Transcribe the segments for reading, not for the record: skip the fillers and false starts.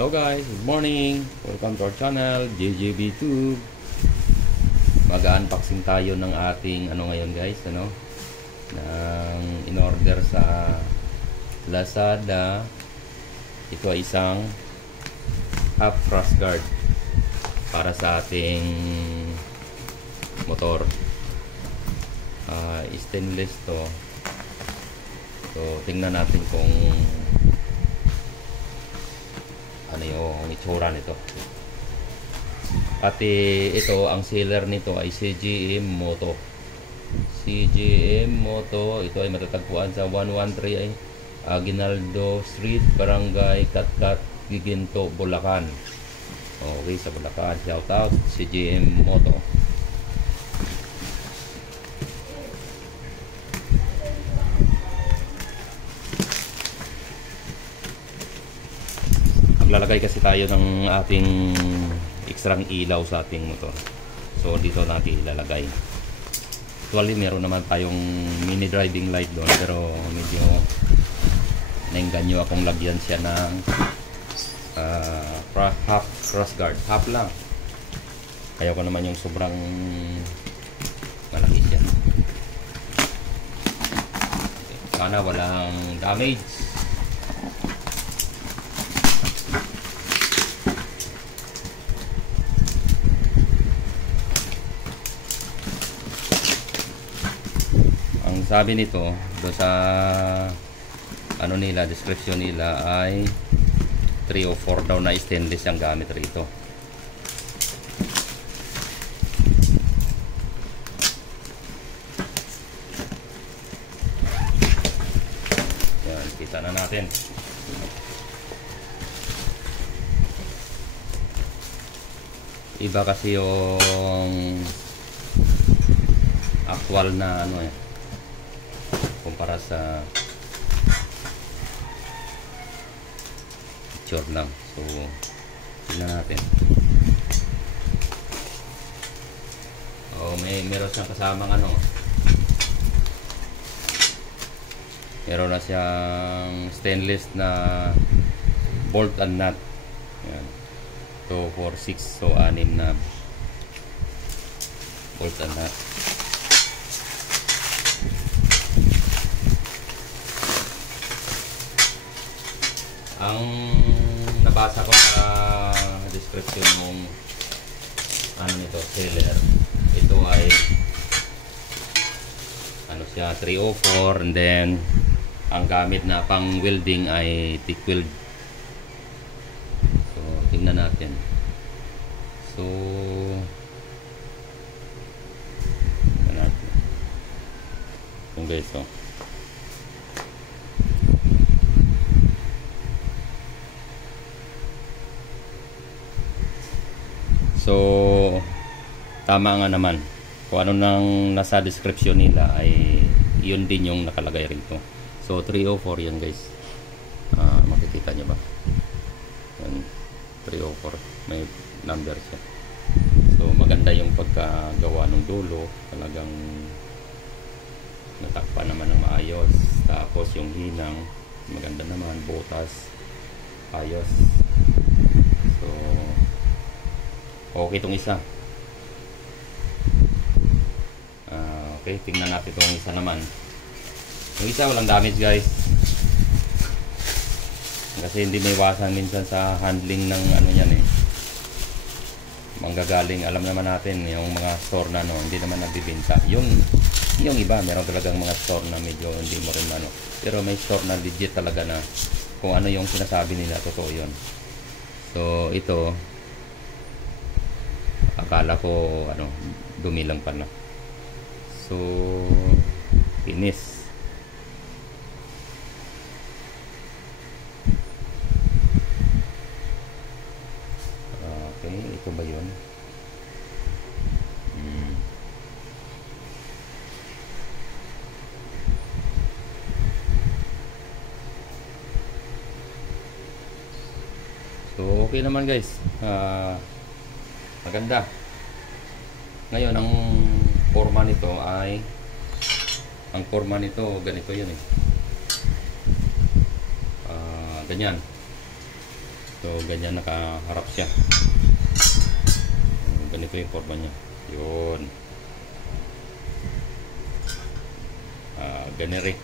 Hello guys, good morning. Welcome to our channel, JJB2. Mag-unboxing tayo ng ating ngayon guys, ng in-order sa Lazada. Ito ay isang half crash guard para sa ating motor. Stainless to. So, tingnan natin kung ano yung itsura nito. Pati ito, ang seller nito ay CGM Moto. CGM Moto, ito ay matatagpuan sa 113 Aguinaldo Street, Barangay Katkat, Giginto, Bulacan. Okay, sa Bulacan. Shout out CGM Moto. Maglalagay kasi tayo ng ating ekstrang ilaw sa ating motor. So dito natin ilalagay. Actually meron naman tayong mini driving light doon, pero medyo nainganyo akong lagyan siya ng half cross guard. Half lang. Ayaw ko naman yung sobrang malaki siya. Okay. Sana walang damage. Sabi nito do sa nila, description nila ay 3 o 4 daw na stainless ang gamit rito. Yan, kita na natin. Iba kasi yung actual na kumpara sa picture lang. So tingnan natin. Meron siyang kasamang meron na siyang stainless na bolt and nut. Yan. 2, 4, 6, so 6 na bolt and nut. Ang nabasa ko sa description ng nito seller, ito ay siya 304, and then ang gamit na pang welding ay TIG weld. So tingnan natin. So tingnan natin kung guys So tama nga naman, kung ano nang nasa description nila ay yun din yung nakalagay rito. So 304 yan guys. Makikita nyo ba? Yan, 304, may number siya. So maganda yung pagkagawa ng dulo, talagang natakpan naman ng maayos. Tapos yung hinang maganda naman, butas ayos. So okay itong isa. Okay, tingnan natin itong isa naman. Yung isa walang damage guys, kasi hindi may iwasan minsan sa handling ng yan manggagaling. Alam naman natin yung mga store na hindi naman nagbibenta. Yung iba meron talagang mga store na medyo hindi mo rin pero may store na legit talaga na kung ano yung sinasabi nila, totoo yun. So ito akala ko dumi lang pala. So finish. Okay, ito ba yun? So okay naman guys. Maganda. Ngayon ang forma nito ay ganito yun ganyan. So ganyan nakaharap siya. Ganito yung forma niya. Yun. Ganyan rin.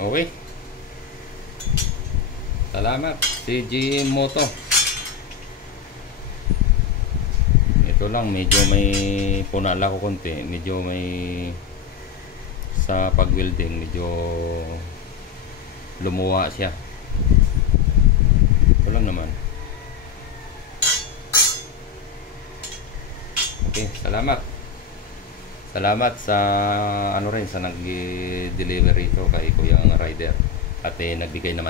Okay. Salamat. CG Moto. Ito lang, medyo may punala ko konti. Medyo may sa pag-welding, medyo lumuwa siya. Ito lang naman. Okay, salamat. Salamat sa ano rin sa nag-delivery ito kay Kuya Rider at nagbigay naman